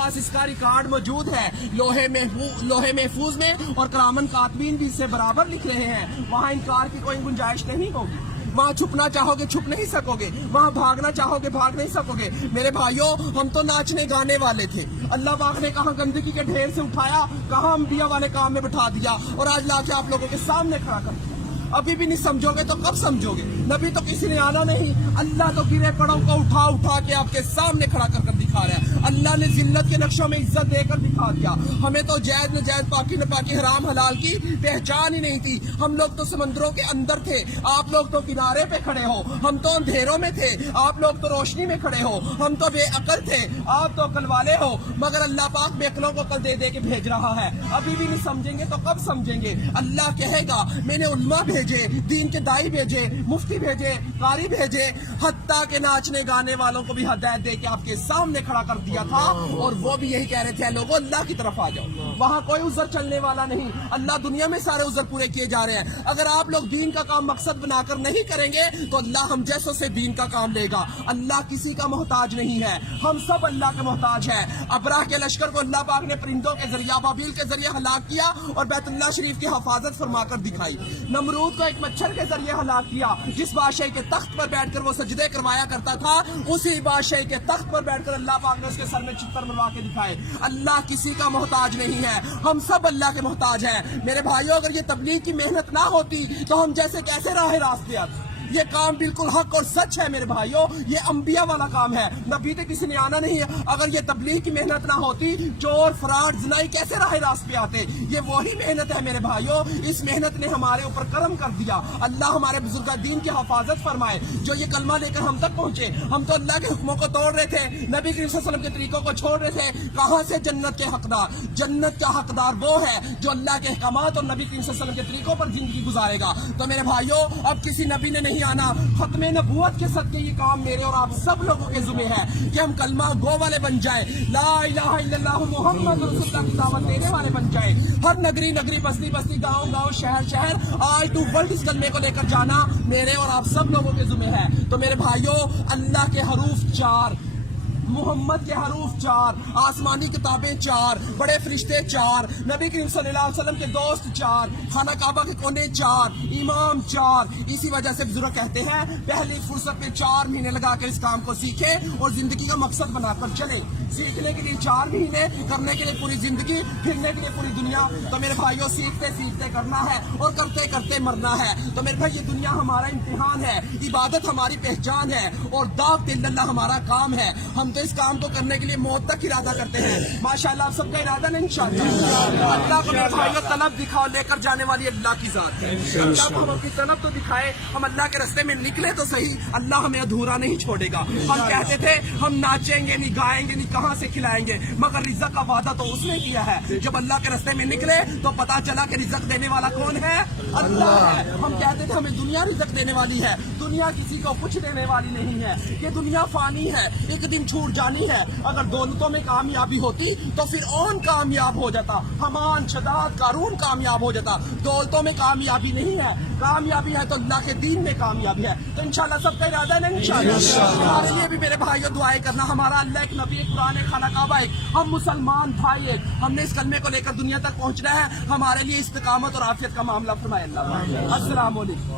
पास इसका रिकॉर्ड मौजूद है लोहे महफूज में, और करामन कातबीन भी इससे बराबर लिख रहे हैं। वहाँ इनकार की कोई गुंजाइश नहीं होगी। वहाँ छुपना चाहोगे छुप नहीं सकोगे, वहाँ भागना चाहोगे भाग नहीं सकोगे। मेरे भाइयों, हम तो नाचने गाने वाले थे, अल्लाह पाक ने कहाँ गंदगी के ढेर से उठाया, कहाँ अंबिया वाले काम में बिठा दिया, और आज लाके आप लोगों के सामने खड़ा कर दिया। अभी भी नहीं समझोगे तो कब समझोगे? नबी तो किसी ने आना नहीं, अल्लाह तो गिरे पड़ों को उठा उठा के आपके सामने खड़ा कर दिखा रहा है। अल्लाह ने जिल्लत के नक्शों में इज्जत देकर दिखा दिया। हमें तो जायज नजायज पाकी नपाकी हराम हलाल की पहचान ही नहीं थी। हम लोग तो समंदरों के अंदर थे, आप लोग तो किनारे पे खड़े हो। हम तो अंधेरों में थे, आप लोग तो रोशनी में खड़े हो। हम तो बेअकल थे, आप तो अकल वाले हो। मगर अल्लाह पाक बेअकलों को अकल दे दे के भेज रहा है। अभी भी नहीं समझेंगे तो कब समझेंगे? अल्लाह कहेगा मैंने उल्मा भेजे, दीन के दाई भेजे, मुफ्ती भेजे, कारी भेजे, हत्ता के नाचने गाने वालों को भी हदायत दे के आपके सामने खड़ा कर दिया था। और वो भी यही कह रहे थे लोगों अल्लाह की तरफ आ जाओ। वहाँ कोई उज़र चलने वाला नहीं, अल्लाह दुनिया में सारे उज़र पूरे किए जा रहे हैं। अगर आप लोग दीन का काम मकसद बनाकर नहीं करेंगे तो अल्लाह हम जैसों से दीन का काम लेगा। अल्लाह किसी का मोहताज नहीं है, हम सब अल्लाह के मोहताज हैं। अबराह के लश्कर को अल्लाह पाक ने परिंदों के जरिए अबाबील के जरिए हलाक किया और बैतुल्लाह शरीफ की हिफाजत फरमाकर दिखाई। नमरूद को एक मच्छर के जरिए हलाक किया, जिस बादशाह के तख्त पर बैठकर वो सजदे करवाया करता था, उसी बादशाह के तख्त पर बैठकर अल्लाह पाक ने उसके सर में चित्तर मरवा के दिखाए। अल्लाह किसी का मोहताज नहीं है, हम सब अल्लाह के मोहताज हैं। मेरे भाइयों, अगर ये तबलीग की मेहनत ना होती तो हम जैसे कैसे राह रास्ते आते। ये काम बिल्कुल हक और सच है मेरे भाइयों, ये अंबिया वाला काम है, नबी तो किसी ने आना नहीं है। अगर ये तबलीग की मेहनत ना होती, चोर फराड जिनाई कैसे राह रास्त पे आते? ये वही मेहनत है मेरे भाइयों, इस मेहनत ने हमारे ऊपर करम कर दिया। अल्लाह हमारे बुजुर्ग दीन की हिफाजत फरमाए, जो ये कलमा लेकर हम तक पहुंचे। हम तो अल्लाह के हुक्मों को तोड़ रहे थे, नबी करीम सल्लल्लाहु अलैहि वसल्लम के तरीकों को छोड़ रहे थे। कहाँ से जन्नत के हकदार? जन्नत का हकदार वो है जो अल्लाह के अहकामात और नबी करीम सल्लल्लाहु अलैहि वसल्लम के तरीकों पर जिंदगी गुजारेगा। तो मेरे भाइयों, अब किसी नबी ने नहीं आना, खत्मे नबूवत के सदके ये काम मेरे और आप सब लोगों के जुम्मे है कि हम कलमा गो वाले बन जाए, ला इलाहा इल्लल्लाह मुहम्मद रसूलुल्लाह की दावत देने वाले बन जाए। हर नगरी नगरी, बस्ती बस्ती, गांव गांव, शहर शहर, ऑल टू वर्ल्ड इस कलमे को लेकर जाना मेरे और आप सब लोगों के जुम्मे है। तो मेरे भाइयों, अल्लाह के हरूफ 4, मुहम्मद के हरूफ 4, आसमानी किताबें 4, बड़े फरिश्ते 4, नबी करीम सल्लल्लाहु अलैहि वसल्लम के दोस्त 4, खाना काबा के कोने 4, इमाम 4। इसी वजह से बुजुर्ग कहते हैं पहली फुर्सत में 4 महीने लगा कर इस काम को सीखे और जिंदगी का मकसद बनाकर चले। सीखने के लिए 4 महीने, करने के लिए पूरी जिंदगी, फिरने के लिए पूरी दुनिया। तो मेरे भाइयों, सीखते सीखते करना है और करते करते मरना है। तो मेरे भाई, ये दुनिया हमारा इम्तिहान है, इबादत हमारी पहचान है और दावत इल्लल्लाह हमारा काम है। हम तो इस काम को करने के लिए मौत तक इरादा करते हैं। माशाअल्लाह, आप सबका इरादा नहीं इंशाअल्लाह। अल्लाह को मेरे भाइयों तलब दिखाओ, लेकर जाने वाली अल्लाह की जात है। अल्लाह को हम अपनी तलब तो दिखाए, हम अल्लाह के रास्ते में निकले तो सही, अल्लाह हमें अधूरा नहीं छोड़ेगा। हम कहते थे हम नाचेंगे नहीं, गाएंगे नहीं, कहाँ से खिलाएंगे, मगर रिज़्क़ का वादा तो उसने किया है। जब अल्लाह के रास्ते में निकले तो पता चला कि रिज़्क़ देने वाला कौन है? अल्लाह है। हम कहते थे हमें दुनिया रिज़्क़ देने वाली है, दुनिया किसी को कुछ देने वाली नहीं है। ये दुनिया फानी है, एक दिन छूट जानी है। अगर दौलतों में कामयाबी होती तो फिर औन कामयाब हो जाता, हमान शदाद कारून कामयाब हो जाता। दौलतों में कामयाबी नहीं है, कामयाबी है तो अल्लाह के दीन में कामयाबी है। तो इंशाल्लाह सबका इरादा है इंशाल्लाह। हमारे लिए भी मेरे भाइयों दुआएं करना। हमारा अल्लाह एक नबी, एक कुरान, एक खाना काबा, एक हम मुसलमान भाई एक, हमने इस कलमे को लेकर दुनिया तक पहुंचना है। हमारे लिए इस्तिकामत और आफियत का मामला फरमाए अल्लाह। अस्सलाम वालेकुम।